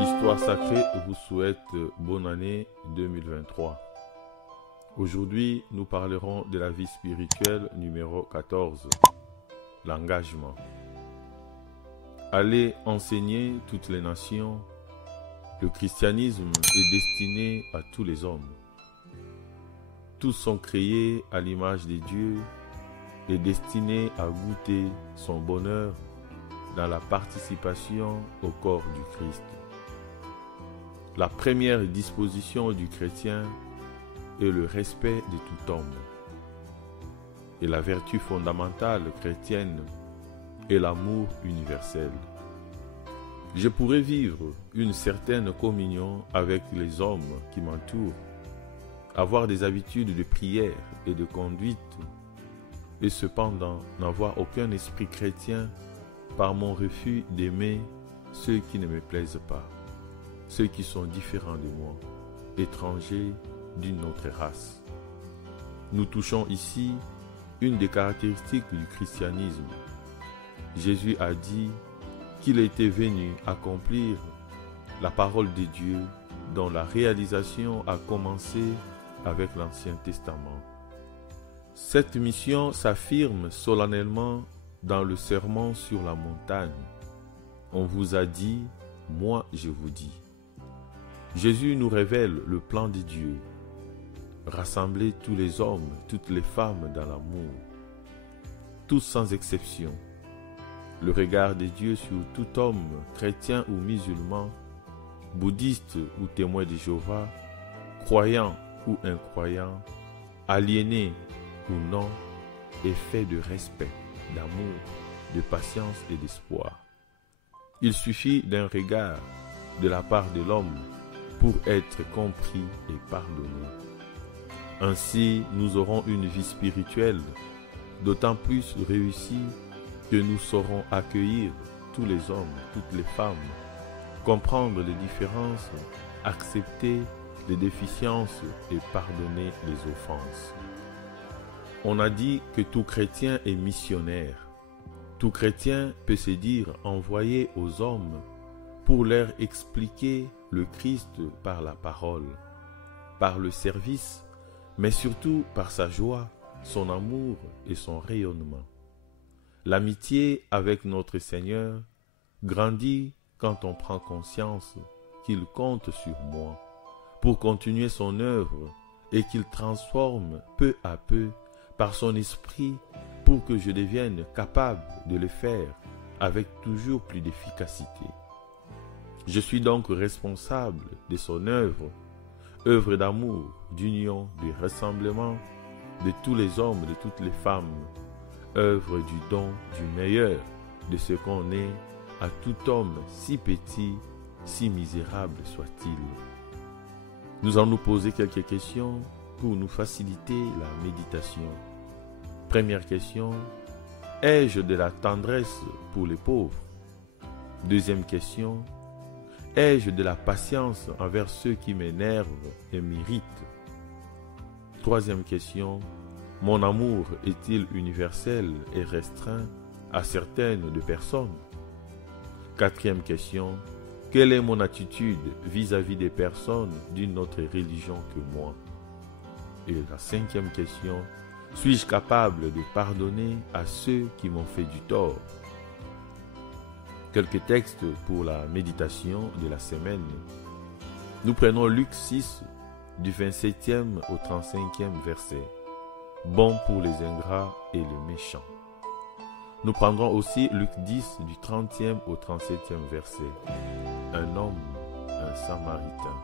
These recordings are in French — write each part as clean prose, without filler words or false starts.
Histoire sacrée vous souhaite bonne année 2023. Aujourd'hui, nous parlerons de la vie spirituelle numéro 14, l'engagement. Allez enseigner toutes les nations. Le christianisme est destiné à tous les hommes. Tous sont créés à l'image de Dieu et destinés à goûter son bonheur dans la participation au corps du Christ. La première disposition du chrétien est le respect de tout homme. Et la vertu fondamentale chrétienne est l'amour universel. Je pourrais vivre une certaine communion avec les hommes qui m'entourent, avoir des habitudes de prière et de conduite, et cependant n'avoir aucun esprit chrétien par mon refus d'aimer ceux qui ne me plaisent pas, ceux qui sont différents de moi, étrangers d'une autre race. Nous touchons ici une des caractéristiques du christianisme. Jésus a dit qu'il était venu accomplir la parole de Dieu dont la réalisation a commencé avec l'Ancien Testament. Cette mission s'affirme solennellement dans le sermon sur la montagne. On vous a dit, moi je vous dis. Jésus nous révèle le plan de Dieu. Rassembler tous les hommes, toutes les femmes dans l'amour. Tous sans exception. Le regard de Dieu sur tout homme, chrétien ou musulman, bouddhiste ou témoin de Jéhovah, croyant ou incroyant, aliéné ou non, est fait de respect, d'amour, de patience et d'espoir. Il suffit d'un regard de la part de l'homme pour être compris et pardonné. Ainsi, nous aurons une vie spirituelle d'autant plus réussie que nous saurons accueillir tous les hommes, toutes les femmes, comprendre les différences, accepter les déficiences et pardonner les offenses. On a dit que tout chrétien est missionnaire. Tout chrétien peut se dire envoyé aux hommes pour leur expliquer le Christ par la parole, par le service, mais surtout par sa joie, son amour et son rayonnement. L'amitié avec notre Seigneur grandit quand on prend conscience qu'il compte sur moi pour continuer son œuvre et qu'il transforme peu à peu par son esprit pour que je devienne capable de le faire avec toujours plus d'efficacité. Je suis donc responsable de son œuvre, œuvre d'amour, d'union, de rassemblement de tous les hommes, de toutes les femmes, œuvre du don du meilleur de ce qu'on est à tout homme, si petit, si misérable soit-il. Nous allons nous poser quelques questions pour nous faciliter la méditation. Première question, ai-je de la tendresse pour les pauvres? Deuxième question, ai-je de la patience envers ceux qui m'énervent et m'irritent? Troisième question, mon amour est-il universel et restreint à certaines de personnes? Quatrième question, quelle est mon attitude vis-à-vis des personnes d'une autre religion que moi? Et la cinquième question, suis-je capable de pardonner à ceux qui m'ont fait du tort? Quelques textes pour la méditation de la semaine. Nous prenons Luc 6, du 27e au 35e verset. Bon pour les ingrats et les méchants. Nous prendrons aussi Luc 10, du 30e au 37e verset. Un homme, un samaritain.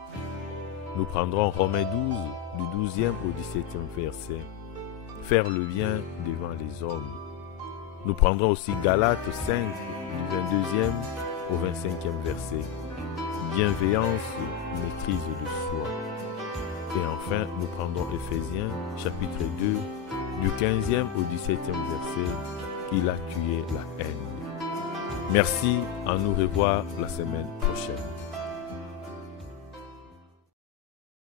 Nous prendrons Romains 12, du 12e au 17e verset. Faire le bien devant les hommes. Nous prendrons aussi Galates 5, du 22e au 25e verset. Bienveillance, maîtrise de soi. Et enfin, nous prendrons Éphésiens, chapitre 2, du 15e au 17e verset. Il a tué la haine. Merci, à nous revoir la semaine prochaine.